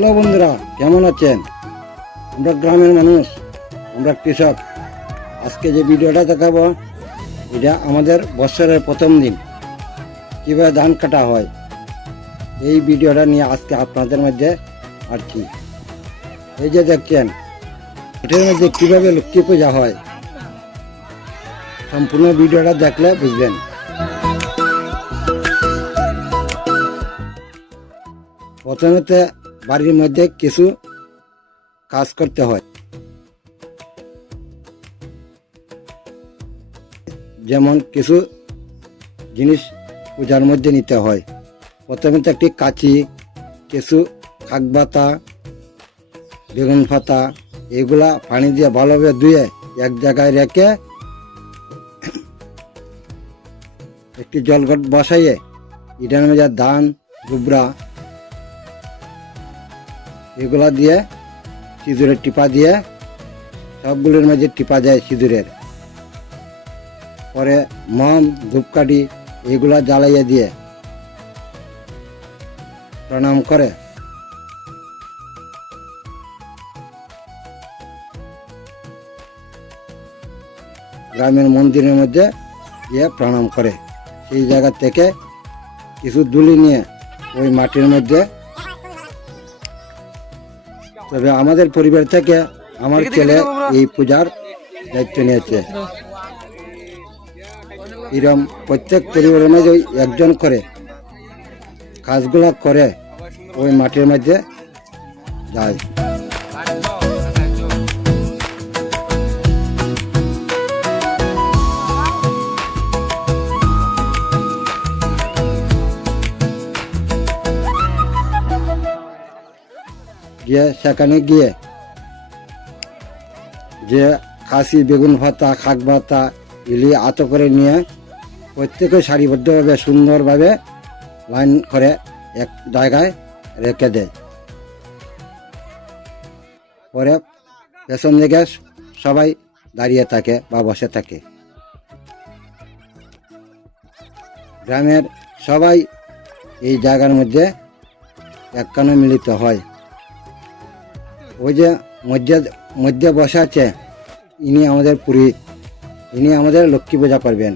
Hello বন্ধুরা, কেমন আছেন? আমরা গ্রামের মানুষ, আমরা কৃষক। আজকে যে ভিডিওটা দেখাবো, এটা আমাদের বছরের প্রথম দিন কীভাবে ধান কাটা হয়, এই ভিডিওটা নিয়ে আজকে আপনাদের মধ্যে আসছি। এই যে দেখছেন, এটার মধ্যে কীভাবে লক্ষ্মী পূজা হয়, সম্পূর্ণ ভিডিওটা দেখলে বুঝবেন। প্রথমে বাড়ির মধ্যে কিছু কাজ করতে হয়, যেমন কিছু জিনিস পূজার মধ্যে নিতে হয়। প্রথমে একটি কাঁচি, কিছু শাক পাতা, বেগুন পাতা, এগুলা পানি দিয়ে ভালোভাবে ধুয়ে এক জায়গায় রেখে একটি জলঘট বসাইয়ে এটার মধ্যে ধান, গুবরা এগুলা দিয়ে সিঁদুরের টিপা দিয়ে সবগুলোর মাঝে টিপা যায় সিঁদুরের। পরে মম, ধূপকাঠি এগুলা জ্বালাইয়ে দিয়ে প্রণাম করে গ্রামের মন্দিরের মধ্যে গিয়ে প্রণাম করে। সেই জায়গা থেকে কিছু দুলি নিয়ে ওই মাটির মধ্যে, তবে আমাদের পরিবার থেকে আমার ছেলে এই পূজার দায়িত্ব নিয়েছে। এরকম প্রত্যেক পরিবারের মধ্যে একজন করে কাজগুলো করে ওই মাটির মধ্যে যায়। গিয়ে সেখানে গিয়ে যে খাসি, বেগুন ভাতা, শাক ভাতা এগুলি আতো করে নিয়ে প্রত্যেকে সারিবদ্ধভাবে সুন্দরভাবে লাইন করে এক জায়গায় রেখে দেয়। পরে পেছন দিকে সবাই দাঁড়িয়ে থাকে বা বসে থাকে। গ্রামের সবাই এই জায়গার মধ্যে একখানে মিলিত হয়। ওই যে মধ্যে বসে আছে, ইনি আমাদের পুরোহিত, ইনি আমাদের লক্ষ্মী পূজা করবেন।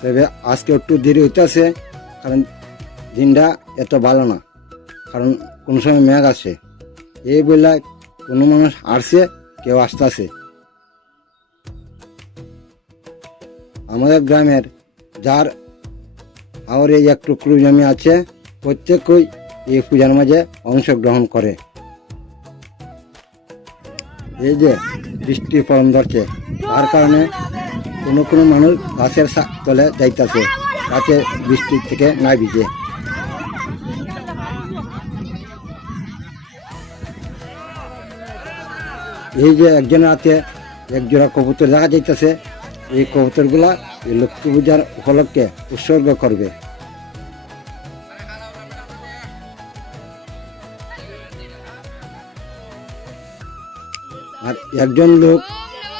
তবে আজকে একটু দেরি হইতেছে, কারণ দিনটা এত ভালো না, কারণ কোনো সময় মেঘ আসে। এই বলে কোনো মানুষ আসছে, কেউ আসতেছে। আমাদের গ্রামের যার আর এই এক টুকরো জমি আছে, প্রত্যেকেই এই পূজার মাঝে অংশগ্রহণ করে। এই যে বৃষ্টি পরম ধরছে, তার কারণে কোনো মানুষ গাছের তলে যাইতেছে যাতে বৃষ্টির থেকে না ভিজে। এই যে একজনের হাতে এক জোড়া কবুতর দেখা যাইতেছে, এই কবুতরগুলা এই লক্ষ্মী পূজার উপলক্ষে উৎসর্গ করবে। আর একজন লোক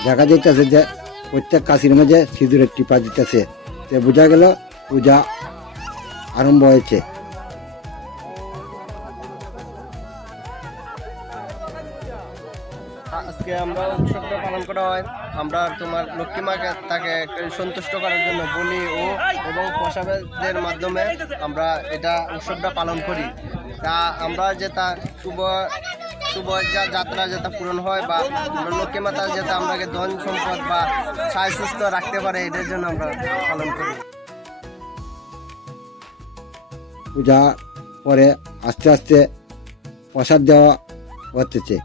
দেখা যাইতেছে যে প্রত্যেক কাশির মাঝে সিঁদুরের টিপা দিতেছে, বোঝা গেল পূজা আরম্ভ হয়েছে। আজকে আমরা উৎসবটা পালন করা হয়, আমরা তোমার লক্ষ্মী মাকে তাকে সন্তুষ্ট করার জন্য বলি এবং প্রসাদের মাধ্যমে আমরা এটা উৎসবটা পালন করি। তা আমরা যে তার শুভ যাত্রা যেটা পূরণ হয়, বা লক্ষ্মী মাতা যাতে আমরাকে ধন সম্পদ বা সায় সুস্থ রাখতে পারে, এটার জন্য আমরা পালন করি। পূজা পরে আস্তে আস্তে প্রসাদ দেওয়া হতেছে।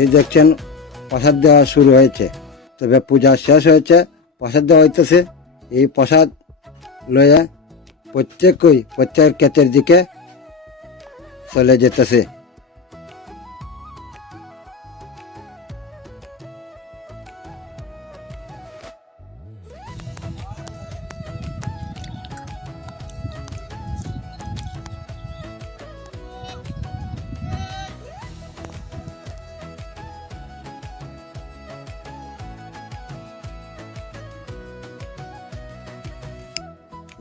এই দেখছেন প্রসাদ দেওয়া শুরু হয়েছে, তবে পূজা শেষ হয়েছে, প্রসাদ দেওয়া হইতেছে। এই প্রসাদ লয়ে প্রত্যেকের ক্ষেতের দিকে চলে যেতেছে।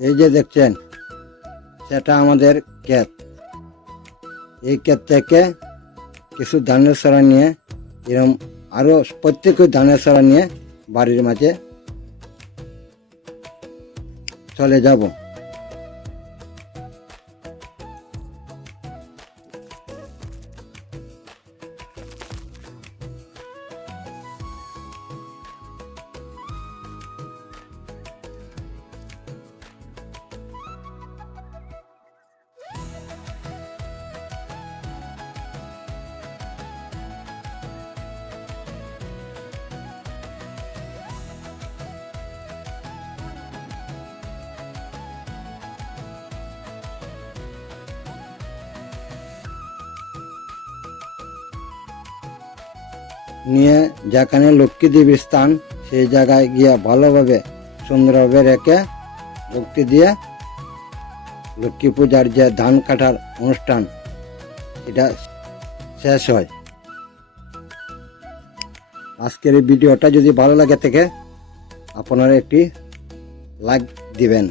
এই যে দেখছেন সেটা আমাদের ক্ষেত। এই ক্ষেত থেকে কিছু ধানের চারা নিয়ে এরকম আরো প্রত্যেকে ধানের চারা নিয়ে বাড়ির মাঝে চলে যাব। নিয়ে যেখানে লক্ষ্মী দেবীর স্থান সেই জায়গায় গিয়ে ভালোভাবে সুন্দরভাবে রেখে ভক্তি দিয়ে লক্ষ্মী পূজার যে ধান কাটার অনুষ্ঠান এটা শেষ হয়। আজকের এই ভিডিওটা যদি ভালো লাগে থাকে আপনারা একটি লাইক দিবেন।